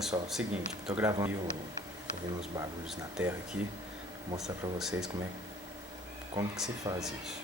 Pessoal, é o seguinte, tô gravando tô vendo uns bagulhos na terra aqui, vou mostrar pra vocês como que se faz isso.